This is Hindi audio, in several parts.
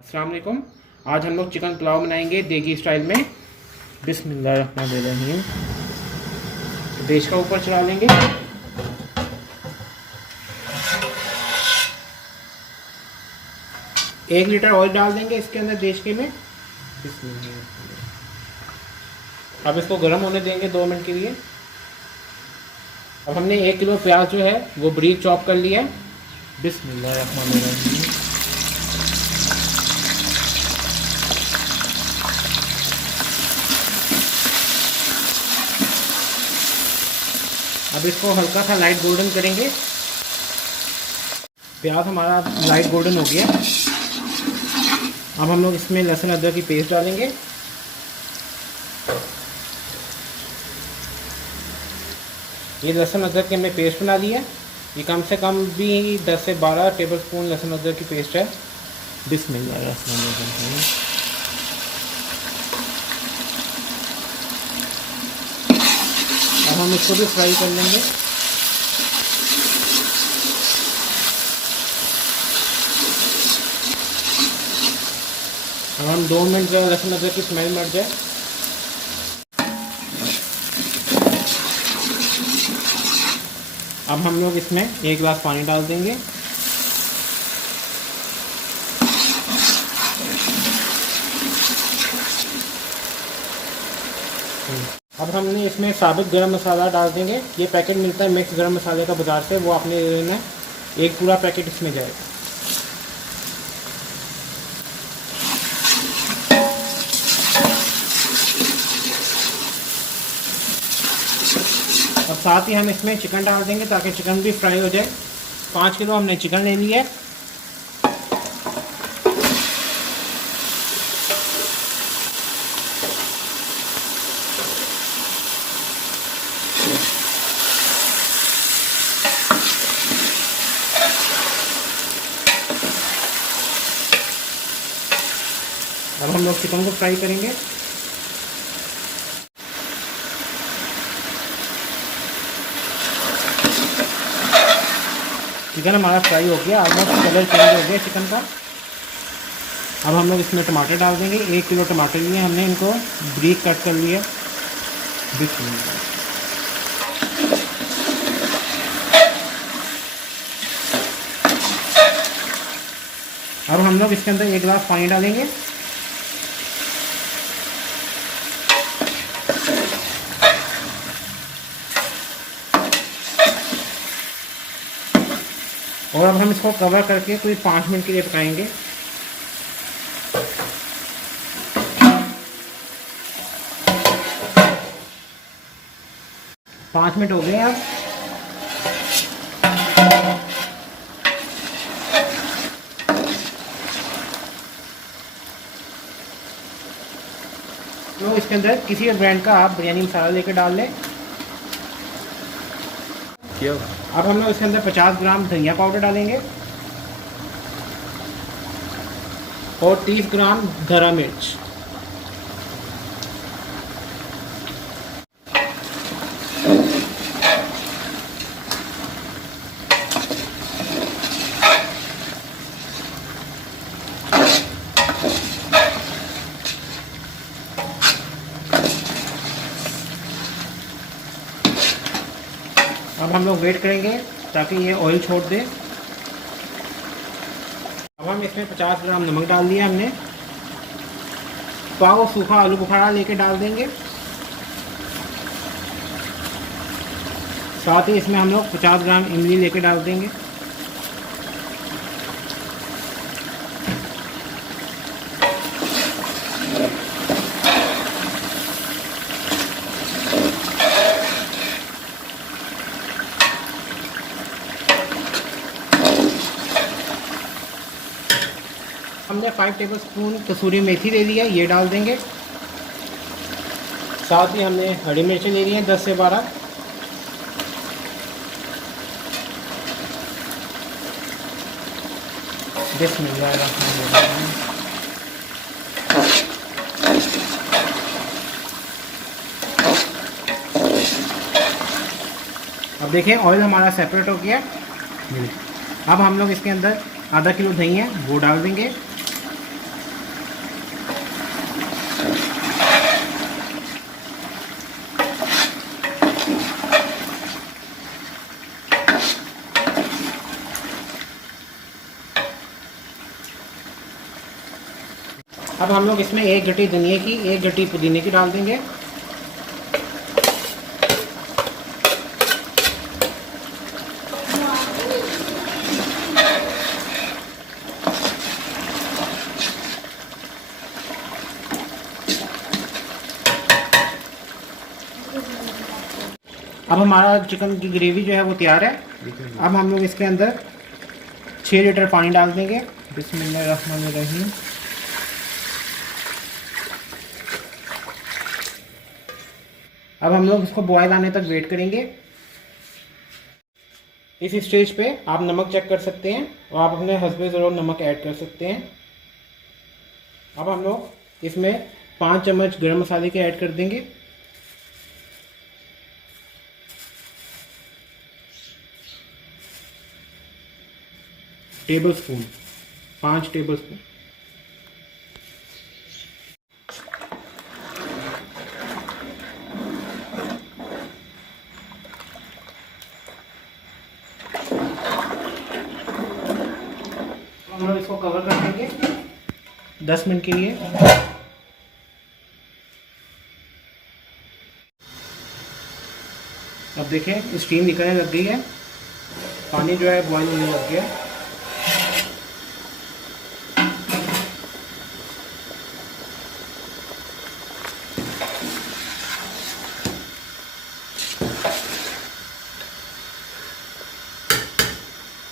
अस्सलाम वालेकुम। आज हम लोग चिकन पुलाव बनाएंगे देगी स्टाइल में। बिस्मिल्लाहिर्रहमानिर्रहीम। देश का ऊपर चढ़ा लेंगे। 1 लीटर ऑयल डाल देंगे इसके अंदर देश के में। बिस्मिल्लाह। अब इसको गर्म होने देंगे 2 मिनट के लिए। अब हमने 1 किलो प्याज जो है वो बारीक चॉप कर लिया है। बिस्मिल्लाहिर्रहमानिर्रहीम। अब इसको हल्का सा लाइट गोल्डन करेंगे। प्याज हमारा लाइट गोल्डन हो गया। अब हम लोग इसमें लहसुन अदरक की पेस्ट डालेंगे। ये लहसुन अदरक की हमने पेस्ट बना ली है। ये कम से कम भी 10 से 12 टेबलस्पून लहसुन अदरक की पेस्ट है। बिस्मिल्लाहिर्रहमानिर्रहीम। अब हम इसको भी फ्राई कर लेंगे। अब हम 2 मिनट जो लहसुन अदरक की स्मेल मर जाए। अब हम लोग इसमें 1 गिलास पानी डाल देंगे। अब हमने इसमें साबुत गरम मसाला डाल देंगे। ये पैकेट मिलता है मिक्स गरम मसाले का बाज़ार से, वो आपने ले लेना है। एक पूरा पैकेट इसमें जाएगा। और साथ ही हम इसमें चिकन डाल देंगे ताकि चिकन भी फ्राई हो जाए। 5 किलो हमने चिकन ले लिया है। अब हम लोग चिकन को फ्राई करेंगे। चिकन हमारा फ्राई हो गया, ऑलमोस्ट कलर चेंज हो गया चिकन का। अब हम लोग इसमें टमाटर डाल देंगे। 1 किलो टमाटर लिए हमने, इनको बारीक कट कर लिया। अब हम लोग इसके अंदर 1 गिलास पानी डालेंगे। और अब हम इसको कवर करके कोई 5 मिनट के लिए पकाएंगे। 5 मिनट हो गए। अब तो इसके अंदर किसी भी ब्रांड का आप बिरयानी मसाला लेकर डाल लें। अब हम लोग इसके अंदर 50 ग्राम धनिया पाउडर डालेंगे और 30 ग्राम हरा मिर्च। अब हम लोग वेट करेंगे ताकि ये ऑयल छोड़ दे। अब हम इसमें 50 ग्राम नमक डाल दिया हमने। पाव सूखा आलू बुखारा लेके डाल देंगे। साथ ही इसमें हम लोग 50 ग्राम इमली लेके डाल देंगे। हमने 5 टेबलस्पून कसूरी मेथी ले लिया, ये डाल देंगे। साथ ही हमने हरी मिर्चें ले ली हैं 10 से 12। बिस्मिल्लाहिर्रहमानिर्रहीम। अब देखिए ऑयल हमारा सेपरेट हो गया। अब हम लोग इसके अंदर आधा किलो दही है वो डाल देंगे। अब हम लोग इसमें 1 गड्डी धनिया की, 1 गड्डी पुदीने की डाल देंगे। अब हमारा चिकन की ग्रेवी जो है वो तैयार है। अब हम लोग इसके अंदर 6 लीटर पानी डाल देंगे। बिस्मिल्लाहिर्रहमानिर्रहीम। अब हम लोग इसको बॉयल आने तक वेट करेंगे। इस स्टेज पे आप नमक चेक कर सकते हैं और आप अपने हस्बे ज़रूर नमक ऐड कर सकते हैं। अब हम लोग इसमें 5 चम्मच गरम मसाले के ऐड कर देंगे। Table spoon, 5 table spoon. हम लोग इसको कवर कर देंगे 10 मिनट के लिए। अब देखें स्टीम निकलने लग गई है, पानी जो है बॉईल होने लग गया।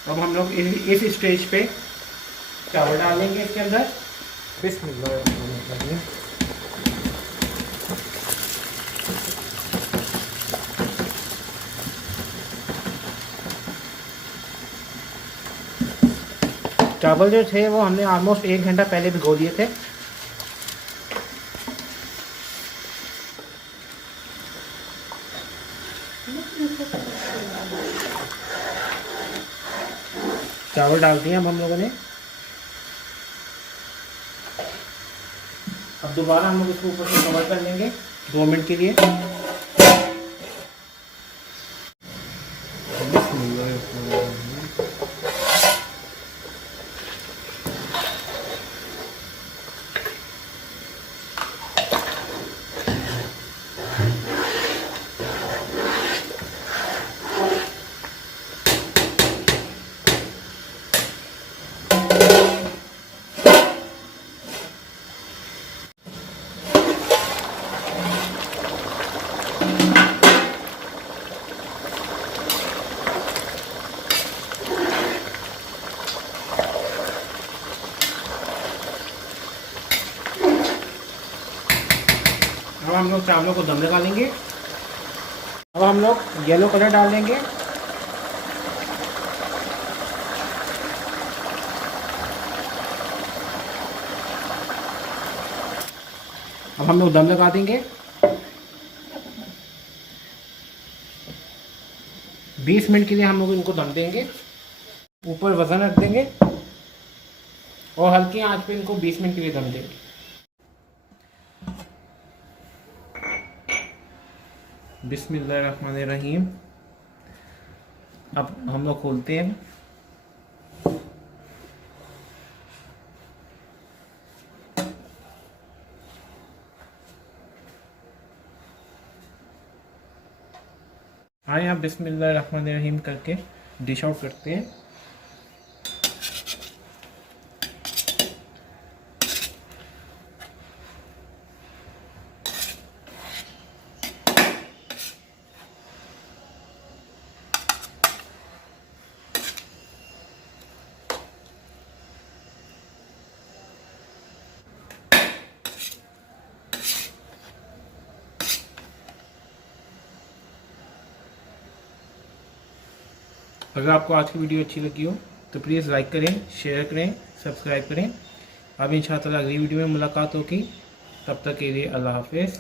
अब हम लोग इस स्टेज पे चावल डालेंगे इसके अंदर। बिस्मिल्लाह। चावल जो थे वो हमने ऑलमोस्ट 1 घंटा पहले भिगो दिए थे। चावल डाल दिए अब हम लोगों ने। अब दोबारा हम लोग इसको ऊपर से कवर कर लेंगे 2 मिनट के लिए। अब हम लोग चावलों को दम लगा लेंगे। अब हम लोग येलो कलर डाल देंगे। अब हम लोग दम लगा देंगे। 20 मिनट के लिए हम लोग इनको दम देंगे। ऊपर वजन रख देंगे और हल्की आंच पे इनको 20 मिनट के लिए दम देंगे। बिस्मिल्लाहिर्रहमानिर्रहीम। अब हम लोग खोलते हैं। आए आप बिस्मिल्लाहिर्रहमानिर्रहीम करके डिश आउट करते हैं। अगर आपको आज की वीडियो अच्छी लगी हो तो प्लीज़ लाइक करें, शेयर करें, सब्सक्राइब करें। अब इंशाअल्लाह अगली वीडियो में मुलाकात होगी। तब तक के लिए अल्लाह हाफिज़।